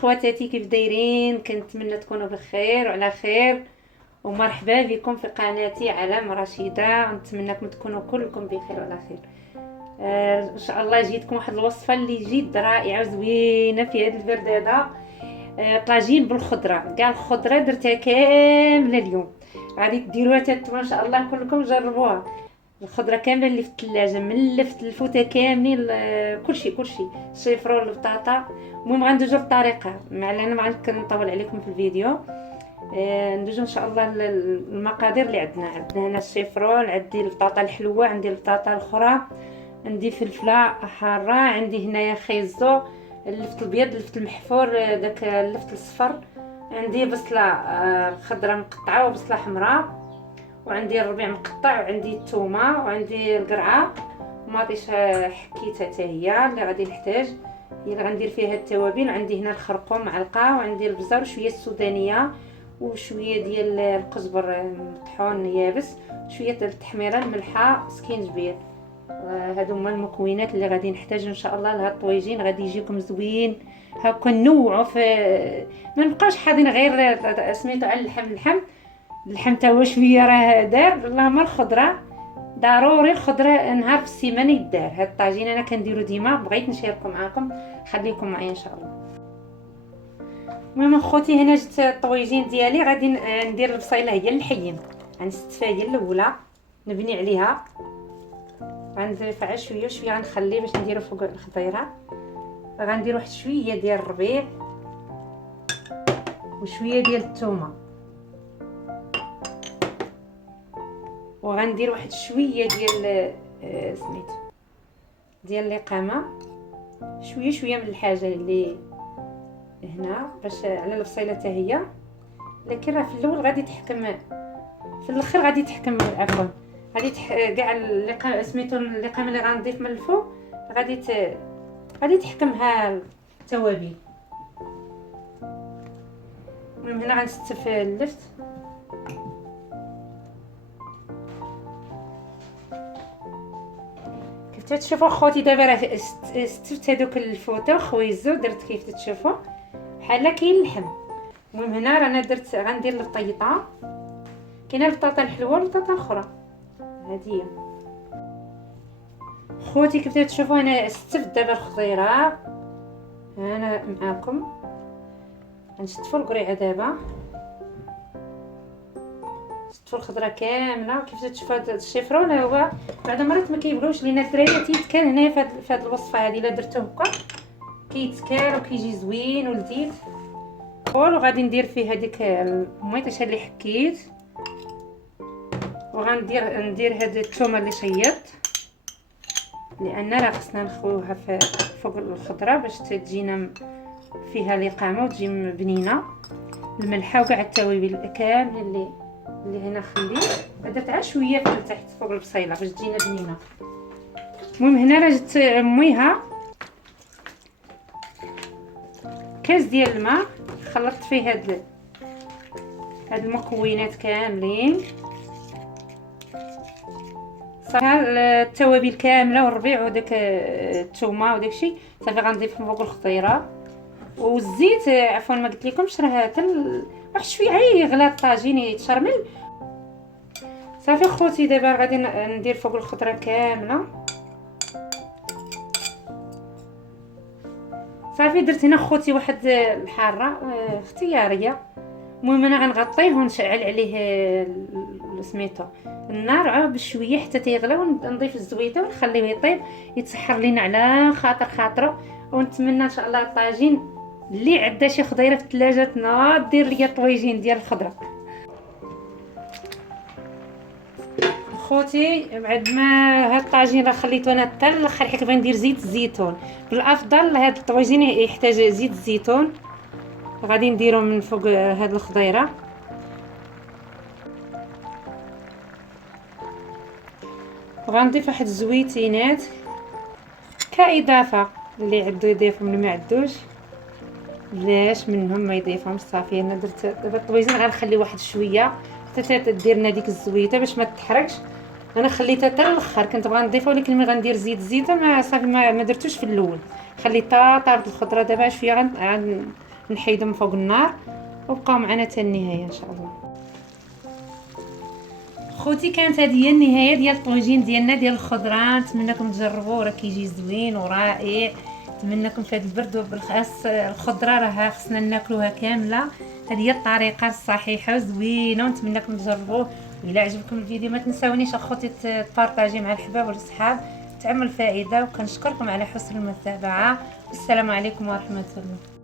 خواتاتي، كيف دايرين؟ كنتمنى تكونوا بخير وعلى خير، ومرحبا بكم في قناتي عالم رشيدة. نتمنىكم تكونوا كلكم بخير وعلى خير. ان شاء الله جيتكم واحد الوصفه اللي جد رائعه وزوينه في هذا البرد هذا. طاجين بالخضره، كاع الخضره درتها كامله اليوم. غادي ديروها تنتوما ان شاء الله كلكم جربوها. الخضره كامله اللي في الثلاجه، من اللفت الفوته كاملين، كلشي الشيفرون، البطاطا. المهم غندوزو الطريقه، انا ما غاديش نطول عليكم في الفيديو. ندوزو ان شاء الله المقادير اللي عندنا هنا. الشيفرون، عندي البطاطا الحلوه، عندي البطاطا الاخرى، عندي فلفله حاره، عندي هنايا خيزو، اللفت الابيض، اللفت المحفور، داك اللفت الصفر، عندي بصله خضراء مقطعه وبصله حمراء، وعندي الربيع مقطع، وعندي الثومه، وعندي القرعه وماطيش حكيتها حتى هي اللي غادي نحتاج، هي اللي غندير فيها التوابل. عندي هنا الخرقوم معلقه، وعندي البزر وشويه السودانيه، وشويه ديال القزبر مطحون يابس، شويه التحميره، الملحه، سكينجبير. هادو هما المكونات اللي غادي نحتاج ان شاء الله لهاد الطويجين. غادي يجيكم زوين هاكا، نوعوا في، ما نبقاوش حاضين غير سميتو على اللحم تا هو شويه راه دار. اللهم الخضره ضروري، الخضره نهار في السيمانه يدار. هاد الطاجين انا كنديرو ديما، بغيت نشاركو معاكم، خليكم معايا ان شاء الله. المهم اخوتي، هنا جبت الطويجين ديالي، غادي ندير البصيله هي الحين، غنستفها هي الاولى نبني عليها، غنزرفها شويه غنخليه باش نديرو فوق الخضيره. غندير واحد شويه ديال الربيع وشويه ديال الثومه، وغندير واحد شويه ديال سميتو ديال اللقامه، شويه من الحاجه اللي هنا باش على البصيله حتى هي. لكن راه في الاول غادي تحكم، في الاخر غادي تحكم، عفوا غادي كاع اللقامه سميتو اللقامه اللي غنضيف من الفوق غادي تحكمها التوابل. المهم هنا غنستف اللفت، كيف تشوفوا خوتي. دابا راه استفت هذوك الفوطه وخويزو، درت كيف تشوفوا بحال كاين اللحم. المهم هنا رانا غندير البطيطه، كاينه البطاطا الحلوه والبطاطا الاخرى هذه هي. خوتي كيف تشوفوا انا استفت دابا الخضيره، انا معاكم غنشطفوا القريعه دابا، شطفوا الخضره كامله. كيف تشوفوا هذا الشيفرون هو بعض المرات ما كيبغيوش لينا الدراري تيتكال هنايا في هذه الوصفه هذه. الا درتوه هكا كيتكال وكيجي زوين ولذيذ. وغادي ندير فيه هذيك الميطيشه اللي حكيت، ندير هاد الثومه اللي شيطت، لان راه خصنا نخويوها فوق الخضره باش تجينا فيها لقامه وتجي بنينه. الملحه وكاع التوابل كامل اللي هنا خليت، درت عا شويه في تحت فوق البصيله باش تجينا بنينه. المهم هنا راه جبت مويها كاس ديال الماء، خلطت فيه هاد المكونات كاملين، صافي التوابل كامله والربيع وداك الثومه وداكشي صافي غنضيفهم فوق الخضيره. والزيت عفوا ما قلت لكمش، راه واحد شويه يغلى الطاجين يتشرمل. صافي خوتي دابا غادي ندير فوق الخضره كامله. صافي درت هنا خوتي واحد الحاره اختياريه. المهم انا غنغطيه ونشعل عليه سميتو النار عا بشويه حتى تيغلى، ونضيف الزويته ونخليه يطيب يتسحر لينا على خاطره. ونتمنى ان شاء الله الطاجين اللي عندها شي خضيره في الثلاجه تناض دير ليا طويجين ديال الخضره. خوتي بعد ما هاد الطاجين راه خليته انا حتى الاخر، حيت بغيت ندير زيت الزيتون. بالافضل هاد الطويجين يحتاج زيت الزيتون، غادي نديرو من فوق هاد الخضيره. وغنضيف واحد الزويتينات كاضافه، اللي عندو يضيفهم اللي ما عندوش بلاش منهم ما يضيفهمش. صافي انا درت دابا الطويجين غنخلي واحد شويه حتى تدير لنا ديك الزويته باش ما تحرقش. انا خليتها حتى الاخر، كنت بغا نضيفها ولكن ملي غندير زيت الزيتون ما صافي ما درتوش في الاول، خليتها طابت الخضره. دابا شويه نحيدو من فوق النار وبقاو معنا حتى النهايه ان شاء الله. خوتي كانت هذه هي النهايه ديال الطوجين ديالنا ديال الخضره. نتمنىكم تجربوه، راه كيجي زوين ورائع. نتمنىكم في هذا البرد وبالخاص الخضره راه خصنا ناكلوها كامله. هذه هي الطريقه الصحيحه وزوينه ونتمنىكم تجربوه. وإلا عجبكم الفيديو ما تنساونيش اخوتي تبارطاجي مع الحباب والاصحاب، تعمل فائده. وكنشكركم على حسن المتابعه. السلام عليكم ورحمه الله.